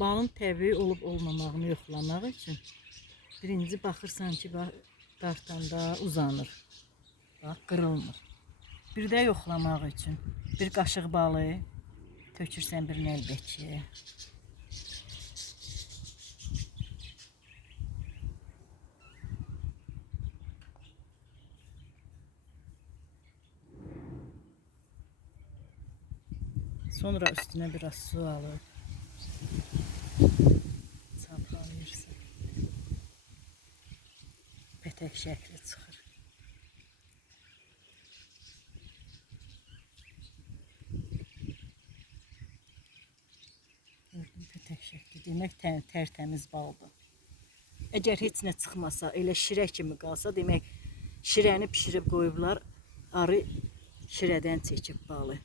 balın təbii olub olmamağını yoxlamaq üçün birinci baxırsan ki, dartanda uzanır. Bax qırılmır. Bir də yoxlamaq üçün bir qaşıq balı tökürsən bir nəlbəkiyə. Sonra üstüne biraz su alıp çapalıyırsan. Petek şəkli çıxır. Gördün petek şəkli. Demək tə tərtəmiz baldır. Əgər heç nə çıxmasa, elə şirə kimi qalsa, demək şirəni bişirib qoyublar, arı şirədən çəkib balı.